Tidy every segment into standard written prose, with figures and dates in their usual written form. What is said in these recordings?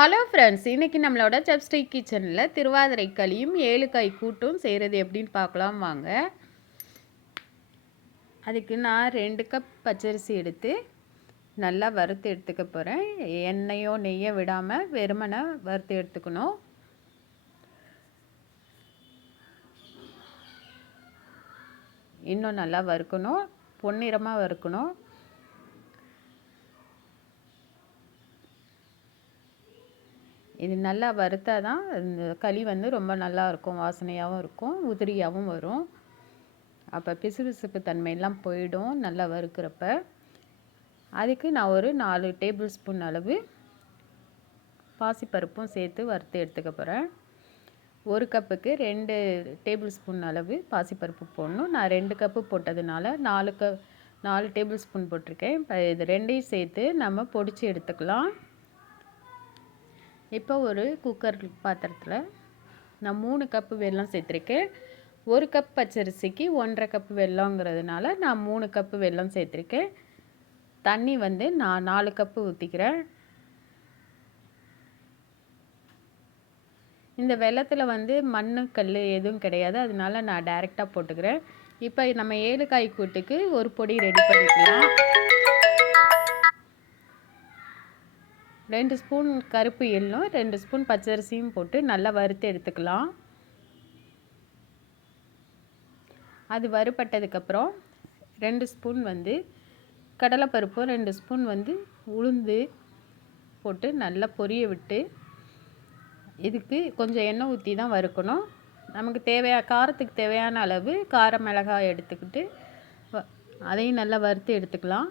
Hello friends, இன்றைக்கி நம்மளோட செப்ஸ்டிக் கிச்சனில் திருவாதிரை களியும் 7 காய் கூட்டும் செய்கிறது எப்படின்னு பார்க்கலாம் வாங்க. அதுக்கு நான் 2 கப் பச்சரிசி எடுத்து நல்லா வறுத்து எடுத்துக்க போகிறேன். எண்ணெயோ நெய்யோ விடாமல் வெறுமனை வறுத்து எடுத்துக்கணும். இன்னும் நல்லா வறுக்கணும், பொன்னிறமாக வறுக்கணும். இது நல்லா வறுத்தா தான் இந்த களி வந்து ரொம்ப நல்லா இருக்கும், வாசனையாகவும் இருக்கும், உதிரியாகவும் வரும். அப்போ பிசுபிசுப்பு தன்மையெல்லாம் போயிடும் நல்லா வறுக்கிறப்ப. அதுக்கு நான் ஒரு 4 டேபிள் ஸ்பூன் அளவு பாசிப்பருப்பும் சேர்த்து வறுத்து எடுத்துக்க போகிறேன். 1 கப்புக்கு 2 டேபிள் ஸ்பூன் அளவு பாசிப்பருப்பு போடணும். நான் 2 கப்பு போட்டதுனால 4 டேபிள் ஸ்பூன் போட்டிருக்கேன். இப்போ இது ரெண்டையும் சேர்த்து நம்ம பொடிச்சு எடுத்துக்கலாம். இப்போ ஒரு குக்கர் பாத்திரத்தில் நான் 3 கப்பு வெல்லம் சேர்த்துருக்கேன். 1 கப் பச்சரிசிக்கு 1.5 கப்பு வெல்லங்கிறதுனால நான் 3 கப்பு வெல்லம் சேர்த்துருக்கேன். தண்ணி வந்து நான் 4 கப்பு ஊற்றிக்கிறேன். இந்த வெல்லத்தில் வந்து மண் கல் எதுவும் கிடையாது, அதனால நான் டைரெக்டாக போட்டுக்கிறேன். இப்போ நம்ம 7 காய் கூட்டுக்கு ஒரு பொடி ரெடி பண்ணிக்கலாம். 2 ஸ்பூன் கருப்பு எள்ளும் 2 ஸ்பூன் பச்சரிசியும் போட்டு நல்லா வறுத்து எடுத்துக்கலாம். அது வறுபட்டதுக்கப்புறம் 2 ஸ்பூன் வந்து கடலைப்பருப்பும் 2 ஸ்பூன் வந்து உளுந்து போட்டு நல்லா பொரிய விட்டு, இதுக்கு கொஞ்சம் எண்ணெய் ஊற்றி தான் வறுக்கணும். நமக்கு காரத்துக்கு தேவையான அளவு கார மிளகாய் எடுத்துக்கிட்டு அதையும் நல்லா வறுத்து எடுத்துக்கலாம்.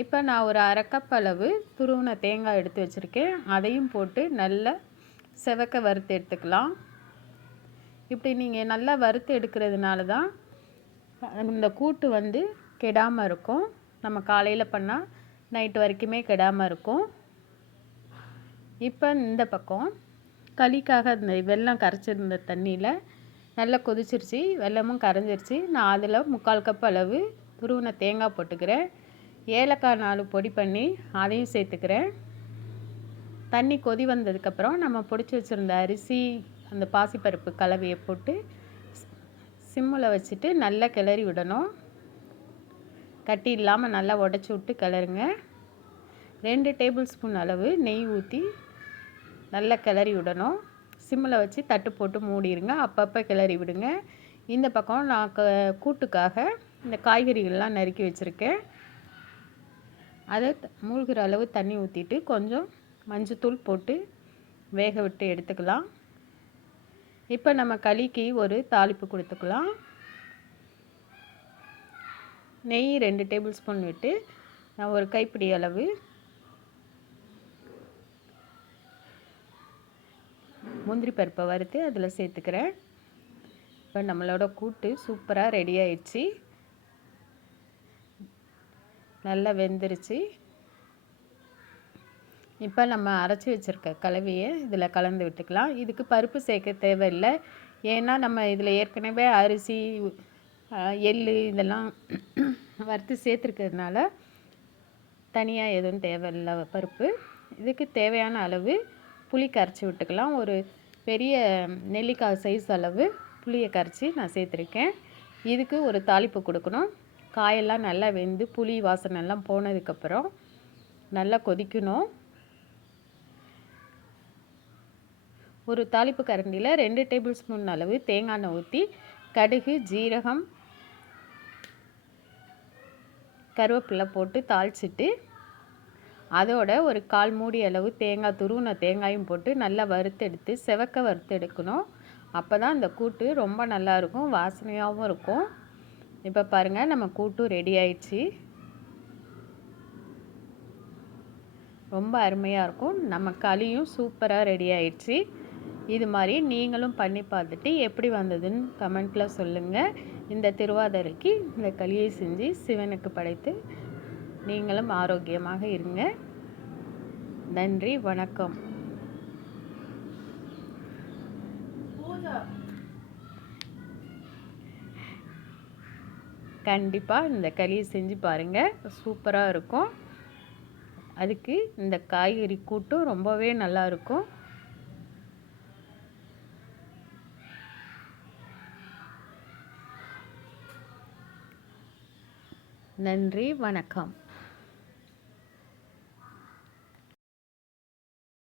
இப்போ நான் ஒரு 1/2 கப் அளவு துருவின தேங்காய் எடுத்து வச்சுருக்கேன். அதையும் போட்டு நல்லா செவக்க வறுத்து எடுத்துக்கலாம். இப்படி நீங்கள் நல்லா வறுத்து எடுக்கிறதுனால தான் இந்த கூட்டு வந்து கெடாமல் இருக்கும். நம்ம காலையில் பண்ணால் நைட்டு வரைக்குமே கெடாமல் இருக்கும். இப்போ இந்த பக்கம் களிக்காக இந்த வெல்லம் கரைச்சிருந்த தண்ணியில் நல்லா கொதிச்சிருச்சு, வெல்லமும் கரைஞ்சிருச்சு. நான் அதில் 3/4 கப் அளவு துருவின தேங்காய் போட்டுக்கிறேன். ஏலக்காய் 4 பொடி பண்ணி அதையும் சேர்த்துக்கிறேன். தண்ணி கொதி வந்ததுக்கப்புறம் நம்ம பொடிச்சு வச்சுருந்த அரிசி அந்த பாசிப்பருப்பு கலவையை போட்டு சிம்மில் வச்சுட்டு நல்லா கிளறி விடணும். கட்டி இல்லாமல் நல்லா உடச்சி விட்டு கிளறுங்க. 2 டேபிள் ஸ்பூன் அளவு நெய் ஊற்றி நல்லா கிளறி விடணும். சிம்மில் வச்சு தட்டு போட்டு மூடிடுங்க, அப்பப்போ கிளறி விடுங்க. இந்த பக்கம் நான் கூட்டுக்காக இந்த காய்கறிகள்லாம் நறுக்கி வச்சுருக்கேன். அதை மூழ்கிற அளவு தண்ணி ஊற்றிட்டு கொஞ்சம் மஞ்சத்தூள் போட்டு வேக விட்டு எடுத்துக்கலாம். இப்போ நம்ம களிக்கு ஒரு தாளிப்பு கொடுத்துக்கலாம். நெய் 2 டேபிள் ஸ்பூன் விட்டு நான் ஒரு கைப்பிடி அளவு முந்திரி பருப்பை வறுத்து அதில் சேர்த்துக்கிறேன். இப்போ நம்மளோட கூட்டு சூப்பராக ரெடி ஆயிடுச்சு, நல்லா வெந்துருச்சு. இப்போ நம்ம அரைச்சி வச்சுருக்க கலவையை இதில் கலந்து விட்டுக்கலாம். இதுக்கு பருப்பு சேர்க்க தேவையில்லை, ஏன்னா நம்ம இதில் ஏற்கனவே அரிசி எள் இதெல்லாம் வறுத்து சேர்த்துருக்கிறதுனால தனியாக எதுவும் தேவையில்லை பருப்பு. இதுக்கு தேவையான அளவு புளி கரைச்சி விட்டுக்கலாம். ஒரு பெரிய நெல்லிக்காய் சைஸ் அளவு புளியை கரைச்சி நான் சேர்த்துருக்கேன். இதுக்கு ஒரு தாளிப்பு கொடுக்கணும். காயெல்லாம் நல்லா வெந்து புளி வாசனைலாம் போனதுக்கப்புறம் நல்லா கொதிக்கணும். ஒரு தாளிப்பு கரண்டியில் 2 டேபிள் ஸ்பூன் அளவு தேங்காய் எண்ணெய் ஊற்றி கடுகு, ஜீரகம், கருவேப்பிலை போட்டு தாளிச்சிட்டு அதோட ஒரு 1/4 மூடி அளவு துருவின தேங்காயும் போட்டு நல்லா வறுத்தெடுத்து செவக்க வறுத்தெடுக்கணும். அப்போ தான் அந்த கூட்டு ரொம்ப நல்லாயிருக்கும், வாசனையாகவும் இருக்கும். இப்போ பாருங்கள், நம்ம கூட்டும் ரெடி ஆயிடுச்சு, ரொம்ப அருமையாக இருக்கும். நம்ம களியும் சூப்பராக ரெடி ஆயிடுச்சு. இது மாதிரி நீங்களும் பண்ணி பார்த்துட்டு எப்படி வந்ததுன்னு கமெண்ட்டில் சொல்லுங்கள். இந்த திருவாதிரைக்கு இந்த களியை செஞ்சு சிவனுக்கு படைத்து நீங்களும் ஆரோக்கியமாக இருங்க. நன்றி, வணக்கம். கண்டிப்பாக இந்த களியை செஞ்சு பாருங்கள், சூப்பராக இருக்கும். அதுக்கு இந்த காய்கறி கூட்டும் ரொம்பவே நல்லாயிருக்கும். நன்றி, வணக்கம்.